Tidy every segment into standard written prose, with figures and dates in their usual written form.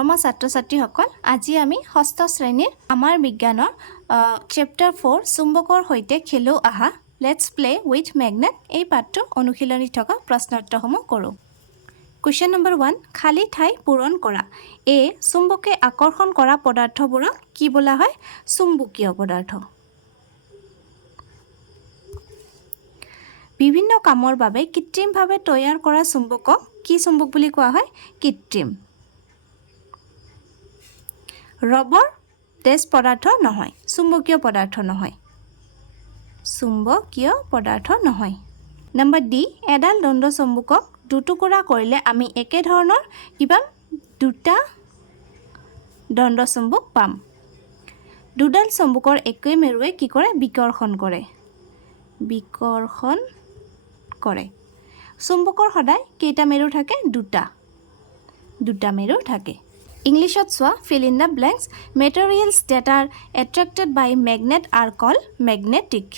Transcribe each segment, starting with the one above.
আমাৰ ছাত্ৰ-ছাত্ৰীসকল আজি আমি ষষ্ঠ শ্ৰেণীৰ আমাৰ বিজ্ঞানৰ চেপ্টাৰ 4 চুম্বকৰ সৈতে খেলো আহা লেটস প্লে উইথ মেগনেট এই পাঠটো অনুশীলনী থকা প্ৰশ্নোত্তৰসমূহ কৰোঁ কোৱেশ্চন নম্বৰ 1 খালী ঠাই পূৰণ কৰা এ চুম্বকে আকৰ্ষণ কৰা পদাৰ্থবোৰক কি বোলা হয় চুম্বকীয় পদাৰ্থ বিভিন্ন কামৰ বাবে কৃত্ৰিমভাৱে তৈয়াৰ কৰা চুম্বকক কি চুম্বক বুলি কোৱা হয় কৃত্ৰিম ৰবৰ তেজ পদাৰ্থ নহয় চুম্বকীয় পদাৰ্থ নহয় চুম্বকীয় পদাৰ্থ নহয় নম্বৰ ডি এডাল দণ্ড চুম্বকক দুটুকুৰা কৰিলে আমি একে ধৰণৰ কিবা দুটা দণ্ড চুম্বক পাম দুডাল চুম্বকৰ একে মেৰুৱে কি কৰে বিকৰ্ষণ কৰে চুম্বকৰ সদায় কেইটা মেৰু থাকে দুটা মেৰু থাকে ইংলিশত সোৱা fill in the blanks materials that are attracted by magnet are called magnetic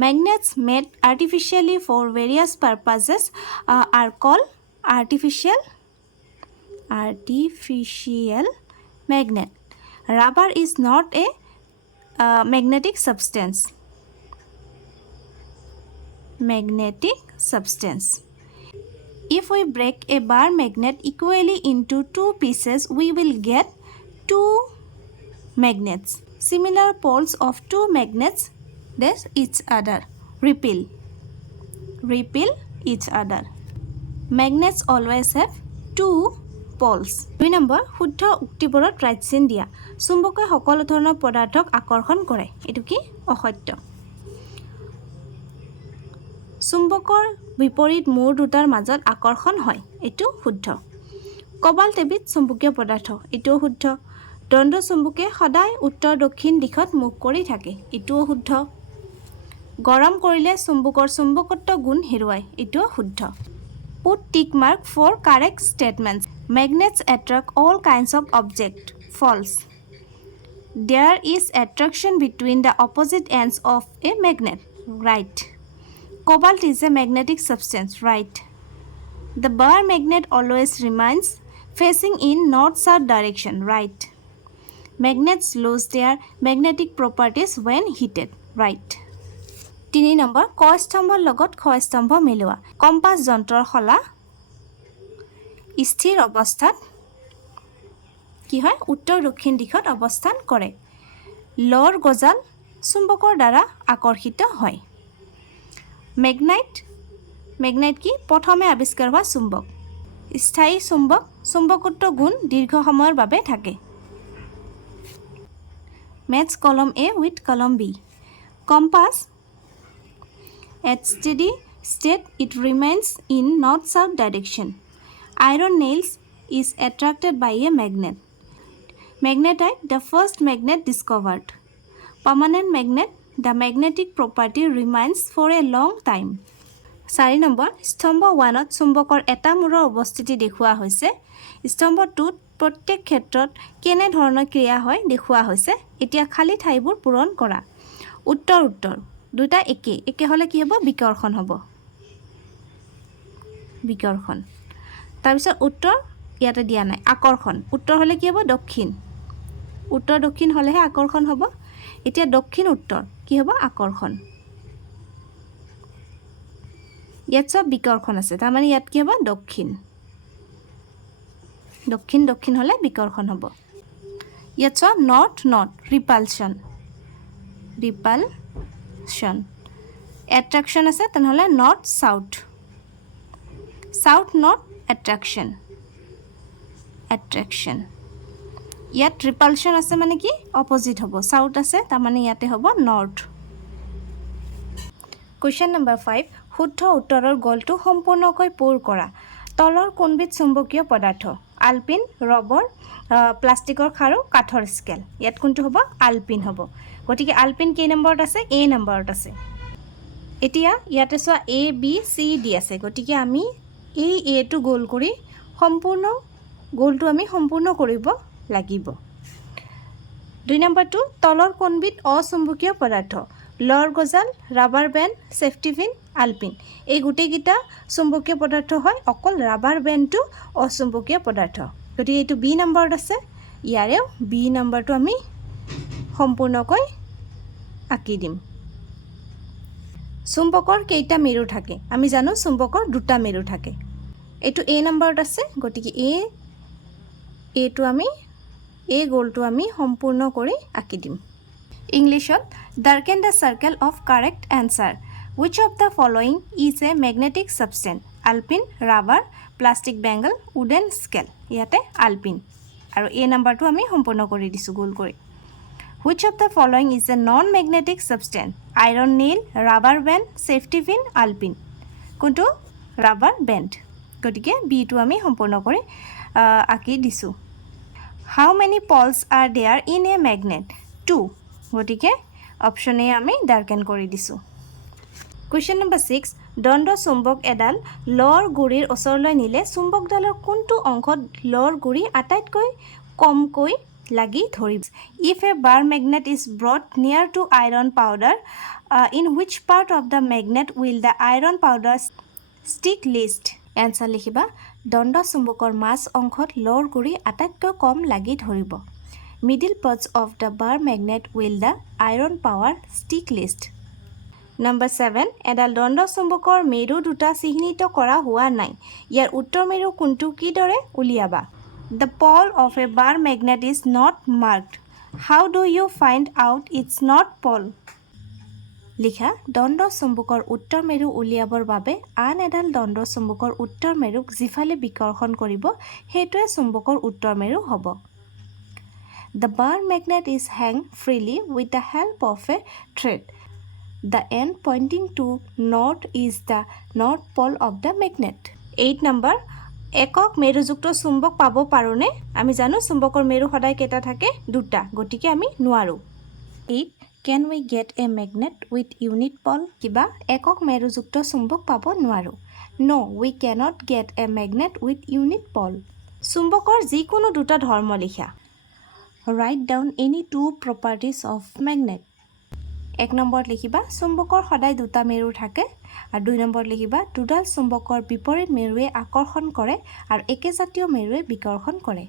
magnets made artificially for various purposes are called artificial magnet rubber is not a magnetic substance If we break a bar magnet equally into two pieces, we will get two magnets. Similar poles of two magnets dash each other. Repel each other. Magnets always have two poles. 2 number শুদ্ধ উক্তিবোৰত right চিন দিয়া চুম্বকে সকলো ধৰণৰ পদাৰ্থক আকৰ্ষণ কৰে এটো কি অসত্য চুম্বকৰ বিপৰীত মূৰ দুটাৰ মাজত আকৰ্ষণ হয় এটো শুদ্ধ কোবাল্ট এবিধ চুম্বকীয় পদাৰ্থ এটো শুদ্ধ দণ্ড চুম্বকে সদায় উত্তৰ দক্ষিণ দিশত মুখ কৰি থাকে এটো শুদ্ধ গৰম কৰিলে চুম্বকৰ চুম্বকত্ব গুণ হেৰুৱায় এটো শুদ্ধ Put tick mark for correct statements. Magnets attract all kinds of objects. False. There is attraction between the opposite ends of a magnet. Right. Cobalt is a magnetic substance. Right. The bar magnet always remains facing in north-south direction. Right. Magnets lose their magnetic properties when heated. Right. 3 number ক স্তম্ভৰ লগত খ স্তম্ভ মিলোৱা compass যন্ত্ৰৰ খলা স্থিৰ অৱস্থাত কি হয় উত্তৰ দক্ষিণ দিশত অৱস্থান কৰে লৰ গজাল চুম্বকৰ দ্বাৰা আকৰ্ষিত হয় ম্যাগনেট কি প্ৰথমে আৱিষ্কাৰ হোৱা চুম্বক স্থায়ী চুম্বকত্ব গুণ দীৰ্ঘ সময়ৰ বাবে থাকে মেটচ কলম A with কলম B compass At steady state, it remains in north-south direction. Iron nails is attracted by a magnet. Magnetite, the first magnet discovered. Permanent magnet, the magnetic property remains for a long time. 4 number স্তম্ভ 1ত চুম্বকৰ এটা মূৰৰ অৱস্থিতি দেখুওৱা হৈছে স্তম্ভ 2ত প্ৰত্যেক ক্ষেত্ৰত কেনে ধৰণৰ ক্ৰিয়া হয় দেখুওৱা হৈছে এতিয়া খালী ঠাইবোৰ পূৰণ কৰা উত্তৰ দুটা একে হলে কি হ'ব বিকৰ্ষণ হ'ব তাৰ পিছত উত্তৰ ইয়াতে দিয়া নাই আকৰ্ষণ উত্তৰ হলে কি হ'ব দক্ষিণ হলেহে আকৰ্ষণ হ'ব এতিয়া দক্ষিণ উত্তৰ কি হ'ব আকৰ্ষণ ইয়াত সব বিকৰ্ষণ আছে তাৰ মানে ইয়াত কি হ'ব দক্ষিণ হলে বিকৰ্ষণ হ'ব ইয়াত সব নৰ্থ ৰিপালশন attraction আছে তেনেহলে নৰ্থ সাউথ নৰ্থ attraction ইয়াত ৰিপালশন আছে মানে কি অপোজিট হ'ব সাউথ আছে তাৰ মানে ইয়াতে হ'ব নৰ্থ কোৱেশ্চন নম্বৰ 5 শুদ্ধ উত্তৰৰ গলটো সম্পূৰ্ণকৈ পূৰ কৰা তলৰ কোনবিধ চুম্বকীয় পদাৰ্থ আলপিন ৰবৰ প্লাষ্টিকৰ খাৰু কাঠৰ স্কেল ইয়াত কোনটো হ'ব আলপিন হ'ব গতিকে আলপিন কেই নম্বৰত আছে এ নম্বৰত আছে এতিয়া ইয়াতে সোৱা এ বি সি ডি আছে গতিকে আমি এই এ টু গোল কৰি গোলটো আমি সম্পূৰ্ণ কৰিব লাগিব 2 নম্বৰটো তলৰ কোনবিধ অচুম্বকীয় পদাৰ্থ লৰ গজাল, ৰাবাৰ বেণ্ড, ছেফটি পিন, আলপিন। এই গোটেইকেইটা চুম্বকীয় পদাৰ্থ হয়, অকল ৰাবাৰ বেণ্ডটো অচুম্বকীয় পদাৰ্থ। গতিকে এইটো বি নম্বৰত আছে, ইয়াৰেও বি নম্বৰটো আমি সম্পূৰ্ণকৈ আঁকি দিম। চুম্বকৰ কেইটা মেৰু থাকে? আমি জানো চুম্বকৰ দুটা মেৰু থাকে। এইটো এ নম্বৰত আছে, গতিকে এইটো আমি এই গ'লটো আমি সম্পূৰ্ণ কৰি আঁকি দিম। ইংলিছত darken the circle of correct answer. Which of the following is a magnetic substance? আলপিন, rubber, plastic bangle, wooden scale. ইয়াতে আলপিন আৰু এই নাম্বাৰটো আমি সম্পূৰ্ণ কৰি দিছোঁ গোল কৰি। Which of the following is a non-magnetic substance? Iron nail, rubber band, safety pin, alpine. কোনটো? Rubber band. গতিকে বিটো আমি সম্পূৰ্ণ কৰি আঁকি দিছোঁ। How many poles are there in a magnet? 2. গতিকে অপশ্যন এ আমি ডাৰ্কেন কৰি দিছোঁ। কুৱেশ্যন নম্বৰ 6, দণ্ড চুম্বক এডাল লৰ গুৰিৰ ওচৰলৈ নিলে চুম্বকডালৰ কোনটো অংশত লৰ গুৰি আটাইতকৈ কমকৈ লাগি ধৰিব? If a bar magnet is brought near to iron powder, in which part of the magnet will the iron powder stick least? Answer লিখিবা, দণ্ড চুম্বকৰ মাছ অংশত লৰ গুৰি আটাইতকৈ কম লাগি ধৰিব। Middle parts of the bar magnet will the iron power stick least? Number 7, এডাল দণ্ড চুম্বকৰ মেৰু দুটা চিহ্নিত কৰা হোৱা নাই। ইয়াৰ উত্তৰ মেৰু কোনটো কিদৰে উলিয়াবা? The pole of a bar magnet is not marked. How do you find out it's not pole? লিখা, দণ্ড চুম্বকৰ উত্তৰ মেৰু উলিয়াবৰ বাবে আন এডাল দণ্ড চুম্বকৰ উত্তৰ মেৰুক যিফালে বিকৰ্ষণ কৰিব সেইটোৱে চুম্বকৰ উত্তৰ মেৰু হ'ব। The bar magnet is hang freely with the help of a thread. The end pointing to north is the north pole of the magnet. 8 number, একক মেৰুযুক্ত চুম্বক পাব পাৰোঁনে? আমি জানো চুম্বকৰ মেৰু সদায় কেইটা থাকে? দুটা, গতিকে আমি নোৱাৰোঁ। 8, can we get a magnet with unit pole? কিবা একক মেৰুযুক্ত চুম্বক পাব নোৱাৰোঁ। No, we cannot get a magnet with unit pole. চুম্বকৰ যিকোনো দুটা ধৰ্ম লিখা। Write down any two properties of magnet. 1 নম্বৰত লিখিবা, চুম্বকৰ সদায় দুটা মেৰু থাকে, আৰু 2 নম্বৰত লিখিবা, দুডাল চুম্বকৰ বিপৰীত মেৰুৱে আকৰ্ষণ কৰে আৰু একেজাতীয় মেৰুৱে বিকৰ্ষণ কৰে।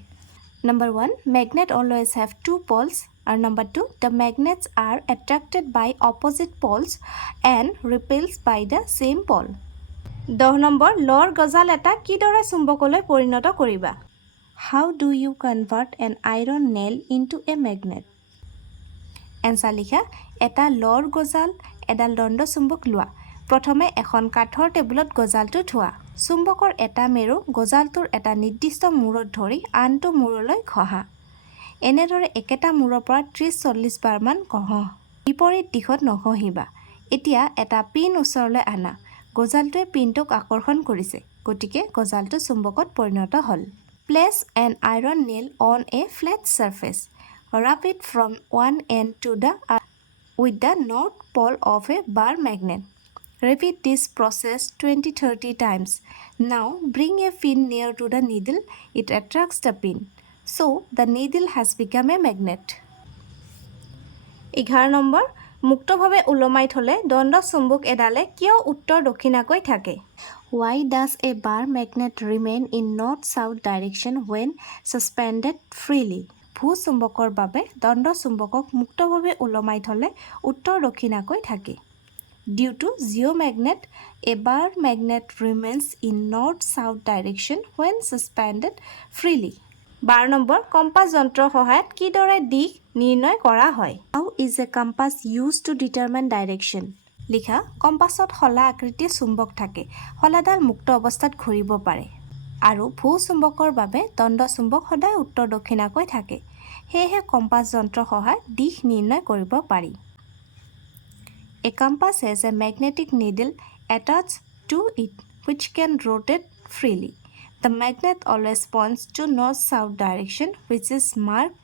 Number 1, magnet always have two poles, আৰু number 2, the magnets are attracted by opposite poles and repelled by the same pole. 10 number, লৰ গজাল এটা কিদৰে চুম্বকলৈ পৰিণত কৰিবা? How do you convert an iron nail into a magnet? Answer লিখা, এটা লৰ গজাল এডাল দণ্ড চুম্বক লোৱা। প্ৰথমে এখন কাঠৰ টেবুলত গজালটো থোৱা। চুম্বকৰ এটা মেৰু গজালটোৰ এটা নিৰ্দিষ্ট মূৰত ধৰি আনটো মূৰলৈ ঘঁহা। এনেদৰে একেটা মূৰৰ পৰা 30-40 বাৰমান ঘঁহা। বিপৰীত দিশত নঘঁহিবা। এতিয়া এটা পিন ওচৰলৈ আনা। গজালটোৱে পিনটোক আকৰ্ষণ কৰিছে, গতিকে গজালটো চুম্বকত পৰিণত হ'ল। Place an iron nail on a flat surface. Rub it from one end to the other with the north pole of a bar magnet. Repeat this process 20-30 times. Now bring a pin near to the needle. It attracts the pin. So the needle has become a magnet. 11 number, মুক্তভাৱে ওলমাই থলে দণ্ড চুম্বক এডালে কিয় উত্তৰ দক্ষিণাকৈ থাকে? Why does a bar magnet remain in north-south direction when suspended freely? ভূচুম্বকৰ বাবে দণ্ড চুম্বকক মুক্তভাৱে ওলমাই থলে উত্তৰ দক্ষিণাকৈ থাকে। Due to geomagnet, a bar magnet remains in north-south direction when suspended freely. 12 number, compass যন্ত্ৰৰ সহায়ত কিদৰে দিশ নিৰ্ণয় কৰা হয়? How is a compass used to determine direction? লিখা, কম্পাছত শলা আকৃতিৰ চুম্বক থাকে। শলাডাল মুক্ত অৱস্থাত ঘূৰিব পাৰে আৰু ভূচুম্বকৰ বাবে দণ্ড চুম্বক সদায় উত্তৰ দক্ষিণাকৈ থাকে। সেয়েহে কম্পাছ যন্ত্ৰৰ সহায়ত দিশ নিৰ্ণয় কৰিব পাৰি। A compass has a magnetic needle attached to it which can rotate freely. The magnet always points to north-south direction which is marked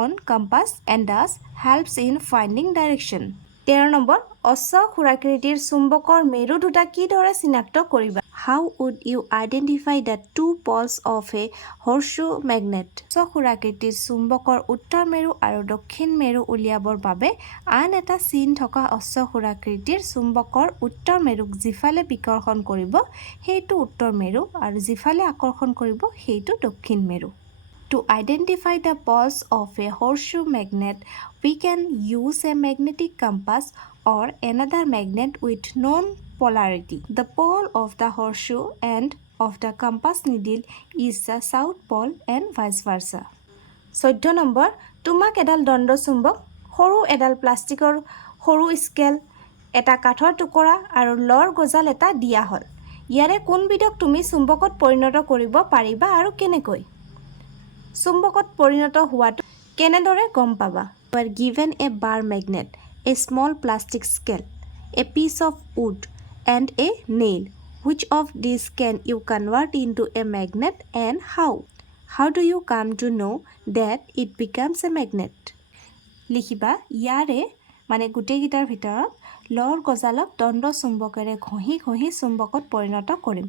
on compass and thus helps in finding direction. 13 number, অশ্বক্ষুৰাকৃতিৰ চুম্বকৰ মেৰু দুটা কিদৰে চিনাক্ত কৰিবা? How would you identify the two poles of a horseshoe magnet? উচ্চ-সুৰাকৃতিৰ চুম্বকৰ উত্তৰ মেৰু আৰু দক্ষিণ মেৰু উলিয়াবৰ বাবে আন এটা চিন থকা উচ্চ-সুৰাকৃতিৰ চুম্বকৰ উত্তৰ মেৰুক যিফালে বিকৰ্ষণ কৰিব সেইটো উত্তৰ মেৰু আৰু যিফালে আকৰ্ষণ কৰিব সেইটো দক্ষিণ মেৰু। To identify the poles of a horseshoe magnet, we can use a magnetic compass or another magnet with known polarity. The pole of the horseshoe end of the compass needle is the south pole and vice versa. 14 number, তোমাক এডাল দণ্ড চুম্বক, সৰু এডাল প্লাষ্টিকৰ সৰু scale, এটা কাঠৰ টুকুৰা আৰু লৰ গজাল এটা দিয়া হ'ল। ইয়াৰে কোনবিধক তুমি চুম্বকত পৰিণত কৰিব পাৰিবা আৰু কেনেকৈ? চুম্বকত পৰিণত হোৱাটো কেনেদৰে গম পাবা? You are given a bar magnet, a small plastic scale, a piece of wood, and a nail. Which of these can you convert into a magnet and how? How do you come to know that it becomes a magnet? লিখিবা, ইয়াৰে মানে গোটেইকেইটাৰ ভিতৰত লৰ গজালক দণ্ড চুম্বকেৰে ঘঁহি ঘঁহি চুম্বকত পৰিণত কৰিম।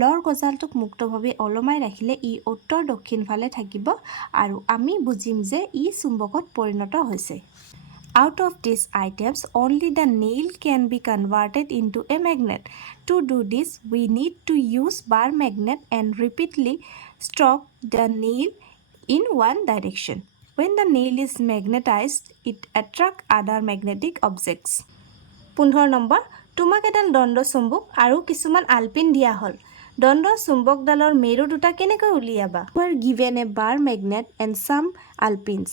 লৰ গজালটোক মুক্তভাৱে ওলমাই ৰাখিলে ই উত্তৰ দক্ষিণ ফালে থাকিব আৰু আমি বুজিম যে ই চুম্বকত পৰিণত হৈছে। Out of these items, only the nail can be converted into a magnet. To do this, we need to use bar magnet and repeatedly stroke the nail in one direction. When the nail is magnetized, it attracts other magnetic objects. 15 number, তোমাক এডাল দণ্ড চুম্বক আৰু কিছুমান আলপিন দিয়া হ'ল। দণ্ড চুম্বকডালৰ মেৰু দুটা কেনেকৈ উলিয়াবা? You are given a bar magnet and some alpins.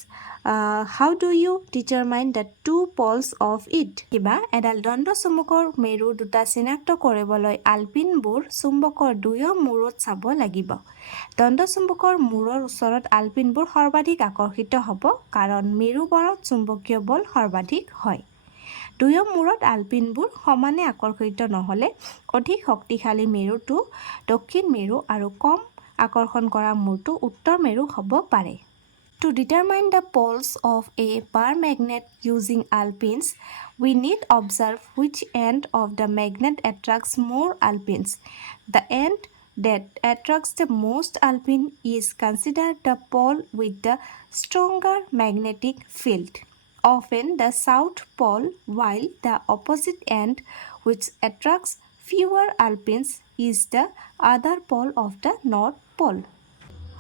How do you determine the two poles of it? কিবা এডাল দণ্ড চুম্বকৰ মেৰু দুটা চিনাক্ত কৰিবলৈ আলপিনবোৰ চুম্বকৰ দুয়ো মূৰত চাব লাগিব। দণ্ড চুম্বকৰ মূৰৰ ওচৰত আলপিনবোৰ সৰ্বাধিক আকৰ্ষিত হ'ব কাৰণ মেৰুবোৰত চুম্বকীয় বল সৰ্বাধিক হয়। দুয়ো মূৰত আলপিনবোৰ সমানে আকৰ্ষিত নহ'লে অধিক শক্তিশালী মেৰুটো দক্ষিণ মেৰু আৰু কম আকৰ্ষণ কৰা মূৰটো উত্তৰ মেৰু হ'ব পাৰে। To determine the poles of a bar magnet using alpins, we need observe which end of the magnet attracts more alpins. The end that attracts the most alpin is considered the pole with the stronger magnetic field, often the south pole, while the opposite end, which attracts fewer alpins, is the other pole of the north pole.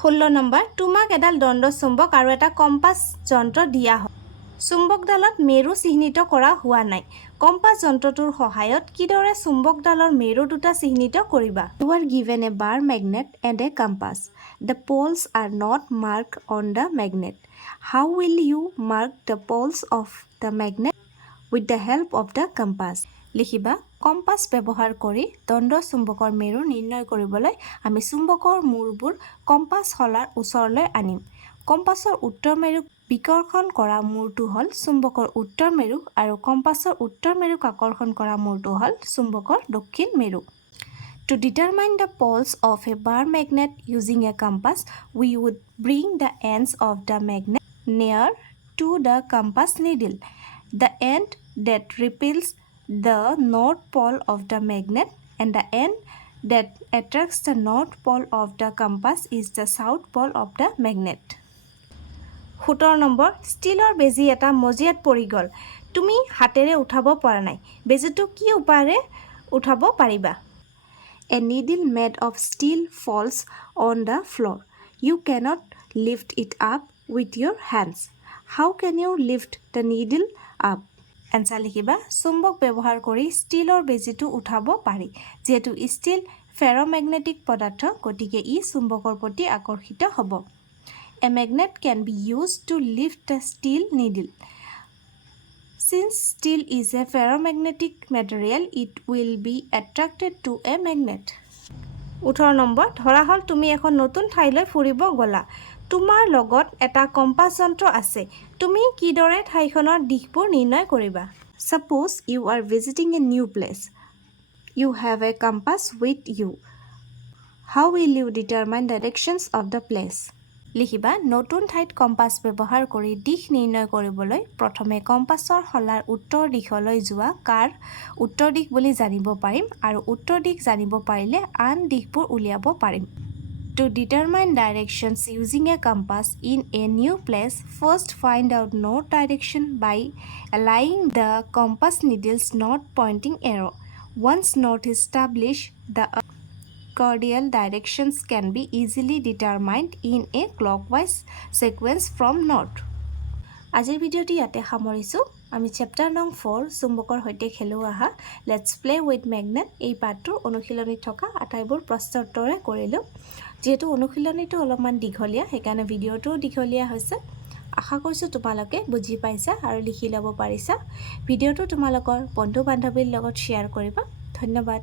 16 number, তোমাক এডাল দণ্ড চুম্বক আৰু এটা compass যন্ত্ৰ দিয়া হ'ল। চুম্বকডালত মেৰু চিহ্নিত কৰা হোৱা নাই। কম্পাছ যন্ত্ৰটোৰ সহায়ত কিদৰে চুম্বকডালৰ মেৰু দুটা চিহ্নিত কৰিবা? You are given a bar magnet and a compass. The poles are not marked on the magnet. How will you mark the poles of the magnet? With the help of the compass. লিখিবা, compass ব্যৱহাৰ কৰি দণ্ড চুম্বকৰ মেৰু নিৰ্ণয় কৰিবলৈ আমি চুম্বকৰ মূৰবোৰ কম্পাছ শলাৰ ওচৰলৈ আনিম। কম্পাছৰ উত্তৰ মেৰুক বিকৰ্ষণ কৰা মূৰটো হ'ল চুম্বকৰ উত্তৰ মেৰু আৰু কম্পাছৰ উত্তৰ মেৰুক আকৰ্ষণ কৰা মূৰটো হ'ল চুম্বকৰ দক্ষিণ মেৰু। To determine the poles of a bar magnet using a compass, we would bring the ends of the magnet near to the compass needle. The end that repels the north pole of the magnet and the end that attracts the north pole of the compass is the south pole of the magnet. 17 number, ষ্টীলৰ বেজী এটা মজিয়াত পৰি গ'ল। তুমি হাতেৰে উঠাব পৰা নাই। বেজীটো কি উপায়েৰে উঠাব পাৰিবা? A needle made of steel falls on the floor. You cannot lift it up with your hands. How can you lift the needle up? Answer লিখিবা, চুম্বক ব্যৱহাৰ কৰি ষ্টীলৰ বেজীটো উঠাব পাৰি। যিহেতু ষ্টীল ফেৰ'মেগনেটিক পদাৰ্থ, গতিকে ই চুম্বকৰ প্ৰতি আকৰ্ষিত হ'ব। A magnet can be used to lift the steel needle. Since steel is a ferromagnetic material, it will be attracted to a magnet. 18 number, ধৰা হ'ল তুমি এখন নতুন ঠাইলৈ ফুৰিব গ'লা। তোমাৰ লগত এটা কম্পাছ যন্ত্ৰ আছে। তুমি কিদৰে ঠাইখনৰ দিশবোৰ নিৰ্ণয় কৰিবা? Suppose you are visiting a new place. You have a compass with you. How will you determine directions of the place? লিখিবা নতুন ঠাইত কম্পাছ ব্যৱহাৰ কৰি দিশ নিৰ্ণয় কৰিবলৈ প্ৰথমে কম্পাছৰ শলাৰ উত্তৰ দিশলৈ যোৱা কাৰ উত্তৰ দিশ বুলি জানিব পাৰিম আৰু উত্তৰ দিশ জানিব পাৰিলে আন দিশবোৰ উলিয়াব পাৰিম। To determine directions using a compass in a new place, first find out north direction by aligning the compass needle's north pointing arrow. Once north is established, the cardinal directions can be easily determined in a clockwise sequence from north. আজিৰ ভিডিঅ'টি ইয়াতে সামৰিছোঁ। আমি chapter নং 4 চুম্বকৰ সৈতে খেলো আহা let's play with magnet এই পাঠটোৰ অনুশীলনীত থকা আটাইবোৰ প্ৰশ্ন উত্তৰে কৰিলোঁ। যেহেতু অনুশীলনীটো অলপমান দীঘলীয়া সেইকাৰণে ভিডিঅ'টোও দীঘলীয়া হৈছে। আশা কৰিছোঁ তোমালোকে বুজি পাইছা আৰু লিখি ল'ব পাৰিছা। ভিডিঅ'টো তোমালোকৰ বন্ধু বান্ধৱীৰ লগত শ্বেয়াৰ কৰিবা। ধন্যবাদ।